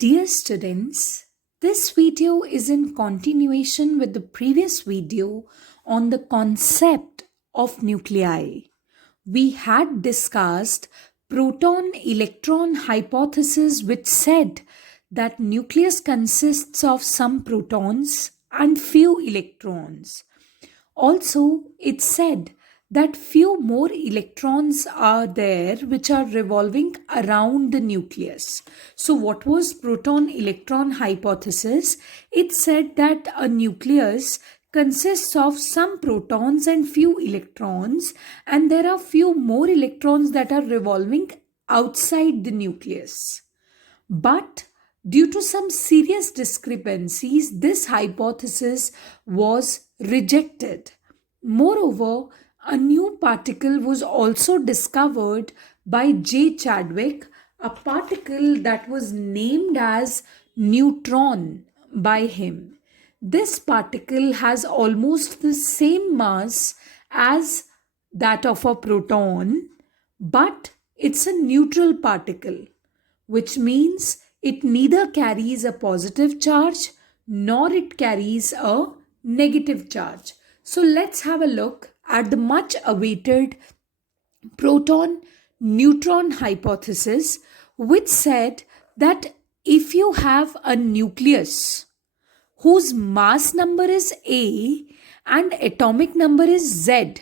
Dear students, this video is in continuation with the previous video on the concept of nuclei. We had discussed proton-electron hypothesis, which said that nucleus consists of some protons and few electrons. Also, it said that few more electrons are there which are revolving around the nucleus. So what was proton-electron hypothesis? It said that a nucleus consists of some protons and few electrons, and there are few more electrons that are revolving outside the nucleus. But due to some serious discrepancies, this hypothesis was rejected. Moreover, a new particle was also discovered by J. Chadwick, a particle that was named as neutron by him. This particle has almost the same mass as that of a proton, but it's a neutral particle, which means it neither carries a positive charge nor it carries a negative charge. So let's have a look at the much awaited proton neutron hypothesis, which said that if you have a nucleus whose mass number is A and atomic number is Z,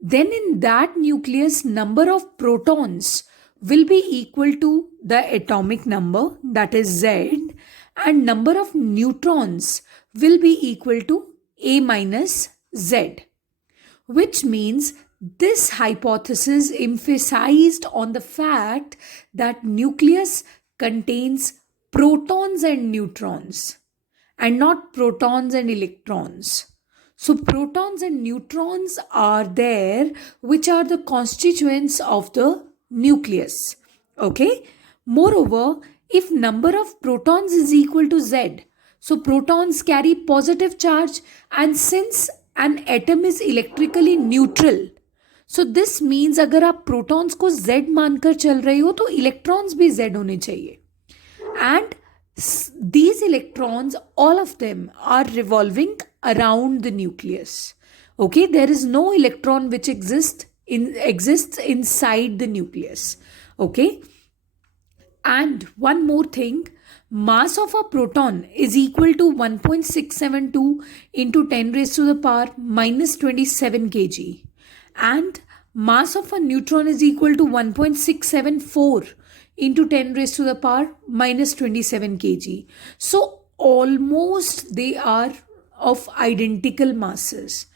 then in that nucleus number of protons will be equal to the atomic number, that is Z, and number of neutrons will be equal to A minus Z, which means this hypothesis emphasized on the fact that nucleus contains protons and neutrons and not protons and electrons. So protons and neutrons are there, which are the constituents of the nucleus. Okay. Moreover, if number of protons is equal to Z, so protons carry positive charge, and since an atom is electrically neutral, so this means अगर आप protons को Z मानकर चल रहे हो तो electrons भी Z होने चाहिए. And these electrons, all of them are revolving around the nucleus. Okay, there is no electron which exists inside the nucleus. Okay, and one more thing, mass of a proton is equal to 1.672 into 10 raised to the power minus 27 kg, and mass of a neutron is equal to 1.674 into 10 raised to the power minus 27 kg. So almost they are of identical masses.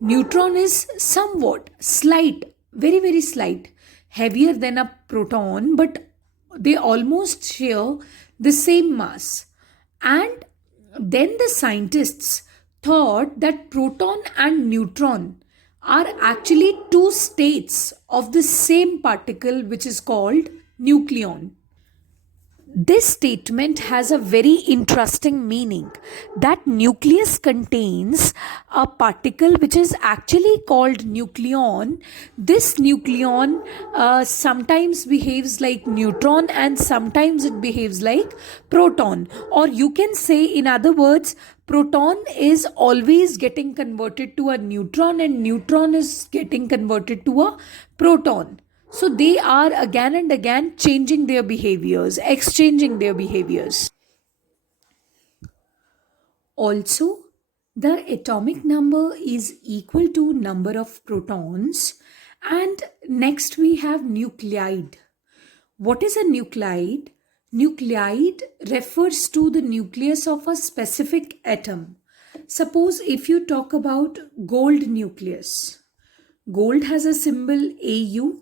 Neutron is somewhat slight, very slight, heavier than a proton, but they almost share the same mass. And then the scientists thought that proton and neutron are actually two states of the same particle, which is called nucleon. This statement has a very interesting meaning, that nucleus contains a particle which is actually called nucleon. This nucleon sometimes behaves like neutron and sometimes it behaves like proton, or you can say, in other words, proton is always getting converted to a neutron and neutron is getting converted to a proton. So they are again and again changing their behaviors, exchanging their behaviors. Also, the atomic number is equal to number of protons. And next we have nuclide. What is a nuclide? Nuclide refers to the nucleus of a specific atom. Suppose if you talk about gold nucleus, gold has a symbol Au.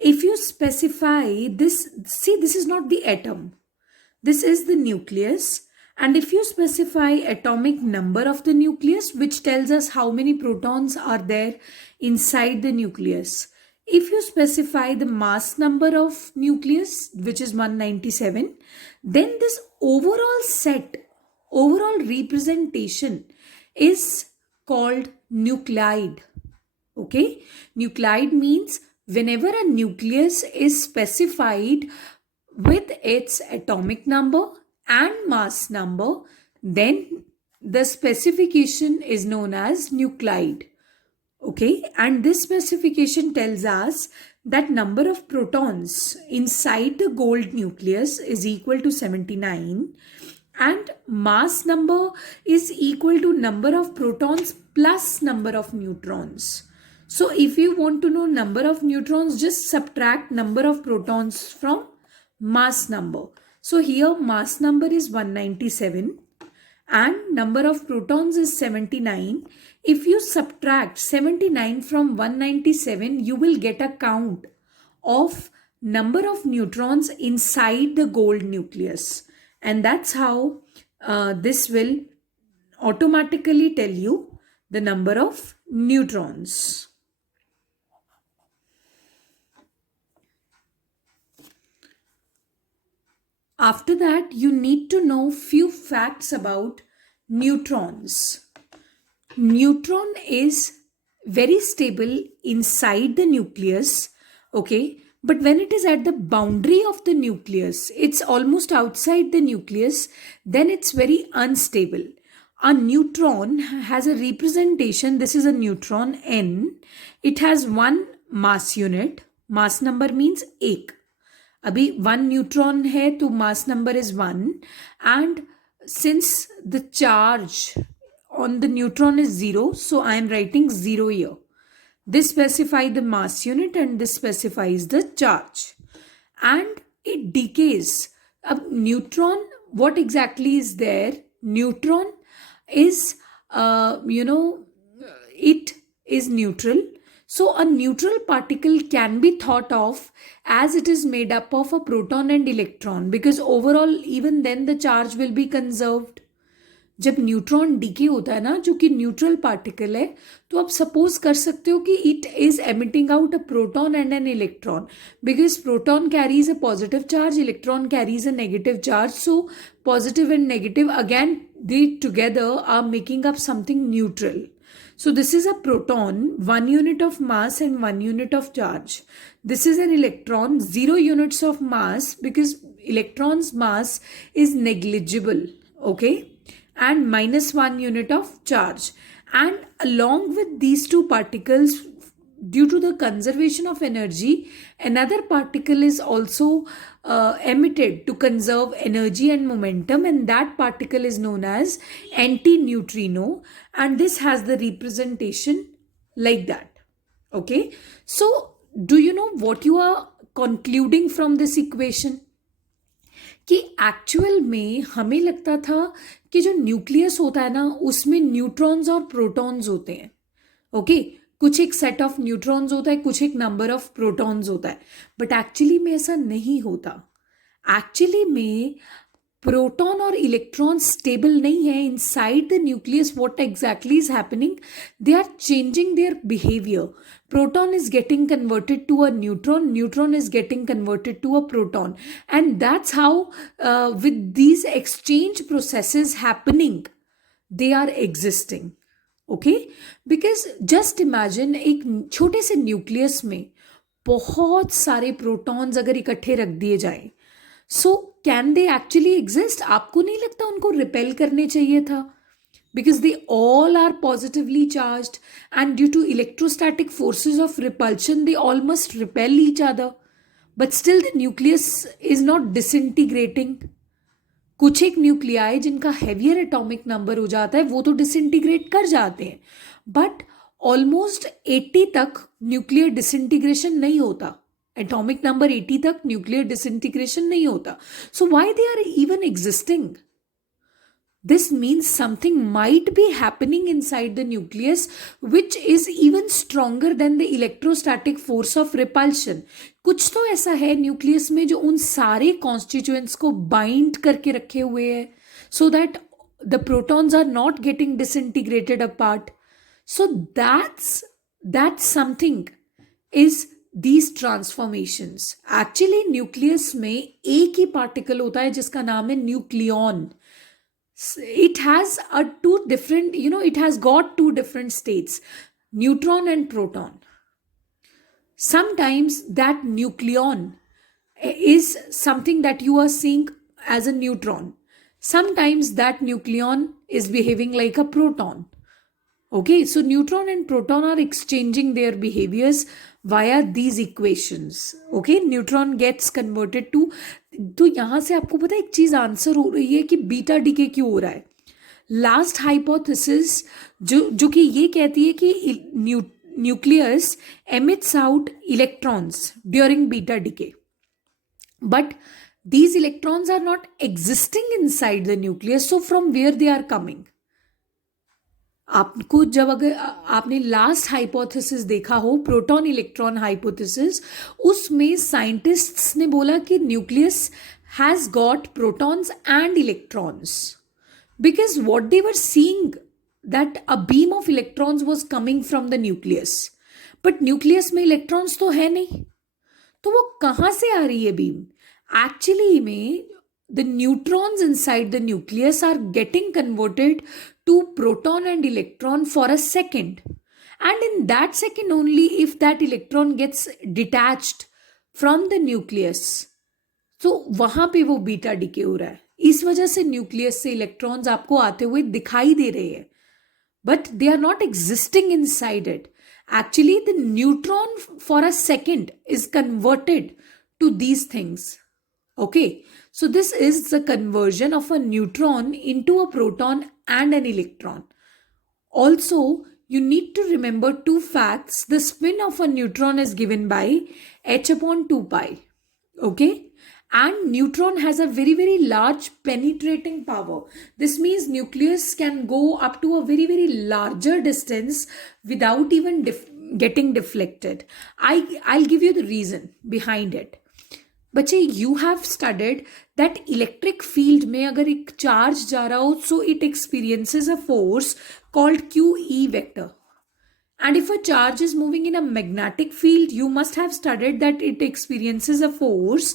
If you specify this, see, this is not the atom, this is the nucleus. And if you specify atomic number of the nucleus, which tells us how many protons are there inside the nucleus, if you specify the mass number of nucleus, which is 197, then this overall set, overall representation is called nuclide. Okay, nuclide means whenever a nucleus is specified with its atomic number and mass number, then the specification is known as nuclide. Okay, and this specification tells us that number of protons inside the gold nucleus is equal to 79, and mass number is equal to number of protons plus number of neutrons. So if you want to know number of neutrons, just subtract number of protons from mass number. So here mass number is 197 and number of protons is 79. If you subtract 79 from 197, you will get a count of number of neutrons inside the gold nucleus. And that's how this will automatically tell you the number of neutrons. After that, you need to know few facts about neutrons. Neutron is very stable inside the nucleus, okay? But when it is at the boundary of the nucleus, it's almost outside the nucleus, then it's very unstable. A neutron has a representation, this is a neutron N. It has one mass unit, mass number means 1. अभी 1 neutron है तो mass number is 1 and since the charge on the neutron is 0, so I am writing 0 here. This specifies the mass unit and this specifies the charge, and it decays. अब neutron, what exactly is there? Neutron is it is neutral. So a neutral particle can be thought of as it is made up of a proton and electron, because overall even then the charge will be conserved. जब neutron DK होता है ना, जो कि neutral particle है, तो आप suppose कर सकते हो कि it is emitting out a proton and an electron, because proton carries a positive charge, electron carries a negative charge. So positive and negative again they together are making up something neutral. So this is a proton, 1 unit of mass and 1 unit of charge. This is an electron, 0 units of mass, because electron's mass is negligible, okay? And minus 1 unit of charge. And along with these two particles, due to the conservation of energy, another particle is also emitted to conserve energy and momentum, and that particle is known as antineutrino, and this has the representation like that. Okay, so do you know what you are concluding from this equation? कि actual में हमें लगता था कि जो nucleus होता है ना, उसमें न्यूट्रॉन्स और प्रोटॉन्स होते हैं. ओके, कुछ एक सेट ऑफ न्यूट्रॉन्स होता है, कुछ एक नंबर ऑफ प्रोटॉन्स होता है, बट एक्चुअली में ऐसा नहीं होता. एक्चुअली में प्रोटॉन और इलेक्ट्रॉन स्टेबल नहीं है inside the nucleus. What exactly is happening? They are changing their behaviour. Proton is getting converted to a neutron, neutron is getting converted to a proton, and that's how with these exchange processes happening they are existing. Okay, because just imagine एक छोटे से nucleus में बहुत सारे protons अगर इकट्ठे रख दिए जाएं, so can they actually exist? आपको नहीं लगता उनको रिपेल करने चाहिए था? Because they all are positively charged and due to electrostatic forces of repulsion they all must repel each other, but still the nucleus is not disintegrating. कुछ एक nuclei जिनका हैवियर एटॉमिक नंबर हो जाता है वो तो डिसइंटीग्रेट कर जाते हैं, बट ऑलमोस्ट 80 तक न्यूक्लियर डिसइंटीग्रेशन नहीं होता. एटॉमिक नंबर 80 तक न्यूक्लियर डिसइंटीग्रेशन नहीं होता. So why they are even existing? This means something might be happening inside the nucleus which is even stronger than the electrostatic force of repulsion. कुछ तो ऐसा है nucleus में जो उन सारे कॉन्स्टिट्यूएंट्स को बाइंड करके रखे हुए है, so that the protons are not getting disintegrated apart. So that's something is these transformations. Actually nucleus में एक ही पार्टिकल होता है जिसका नाम है nucleon. It has it has got two different states, neutron and proton. Sometimes that nucleon is something that you are seeing as a neutron. Sometimes that nucleon is behaving like a proton. Okay, so neutron and proton are exchanging their behaviors via these equations. Okay, neutron gets converted to, तो यहाँ से आपको पता है एक चीज answer हो रही है कि बीटा डीके क्यों हो रहा है. लास्ट हाइपोथेसिस जो कि ये कहती है कि nucleus emits out electrons during beta decay, but these electrons are not existing inside the nucleus, so from where they are coming. आपको जब अगर आपने लास्ट हाइपोथेसिस देखा हो, प्रोटॉन इलेक्ट्रॉन हाइपोथेसिस, उसमें साइंटिस्ट्स ने बोला कि nucleus has got protons and electrons, because what they were seeing that a beam of electrons was coming from the nucleus, but nucleus में इलेक्ट्रॉन्स तो है नहीं, तो वो कहाँ से आ रही है बीम? एक्चुअली में the neutrons inside the nucleus are getting converted to proton and electron for a second, and in that second only, if that electron gets detached from the nucleus, तो वहां पे वो बीटा डीके हो रहा है. इस वजह से न्यूक्लियस से इलेक्ट्रॉन्स आपको आते हुए दिखाई दे रहे हैं, but they are not existing inside it. Actually, the neutron for a second is converted to these things. Okay, so this is the conversion of a neutron into a proton and an electron. Also, you need to remember two facts. The spin of a neutron is given by h upon 2 pi. Okay, and neutron has a very, very large penetrating power. This means nucleus can go up to a very, very larger distance without even getting deflected. I'll give you the reason behind it. बच्चे, you have studied that electric field में अगर एक charge जा रहा हो, so it experiences a force called Q E vector. And if a charge is moving in a magnetic field, you must have studied that it experiences a force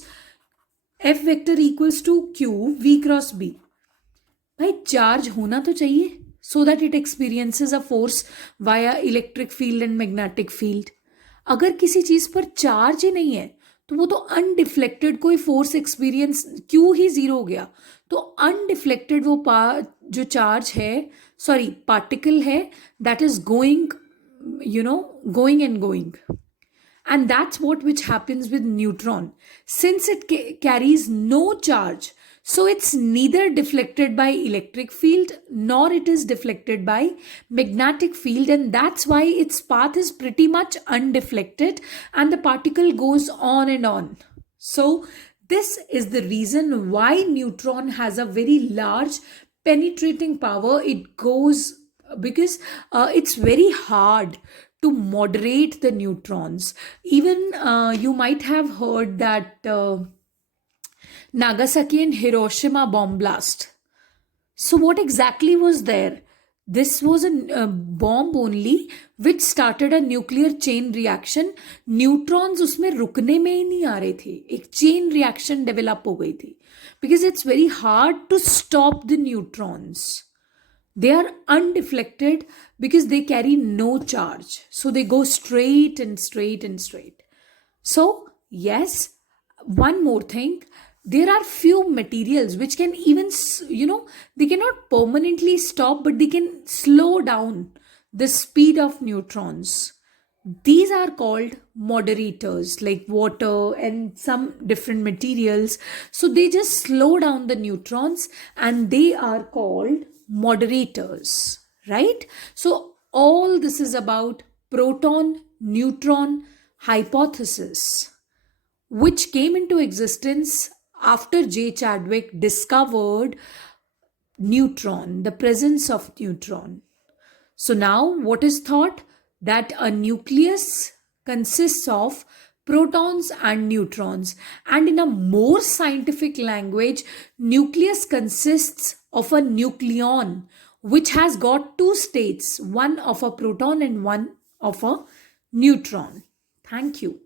F vector equals to Q V cross B. भाई charge होना तो चाहिए so that it experiences a force via electric field and magnetic field. अगर किसी चीज पर charge ही नहीं है तो वो तो अनडिफ्लेक्टेड कोई फोर्स एक्सपीरियंस, क्यों ही जीरो हो गया, तो अनडिफ्लेक्टेड वो जो चार्ज है, सॉरी पार्टिकल है, that is going, going and going. And that's what which happens with neutron. Since it carries no charge, so it's neither deflected by electric field nor it is deflected by magnetic field, and that's why its path is pretty much undeflected and the particle goes on and on. So this is the reason why neutron has a very large penetrating power. It goes because it's very hard to moderate the neutrons. Even you might have heard that Nagasaki and Hiroshima bomb blast. So what exactly was there? This was a bomb only which started a nuclear chain reaction. Neutrons उसमें रुकने में ही नहीं आ रहे थे, एक chain reaction develop हो गई थी, because it's very hard to stop the neutrons. They are undeflected because they carry no charge, so they go straight and straight and straight. So yes, one more thing, there are few materials which can even, they cannot permanently stop, but they can slow down the speed of neutrons. These are called moderators, like water and some different materials. So they just slow down the neutrons and they are called moderators, right? So all this is about proton neutron hypothesis, which came into existence after J. Chadwick discovered neutron, the presence of neutron. So now what is thought? That a nucleus consists of protons and neutrons, and in a more scientific language, nucleus consists of a nucleon which has got two states, one of a proton and one of a neutron. Thank you.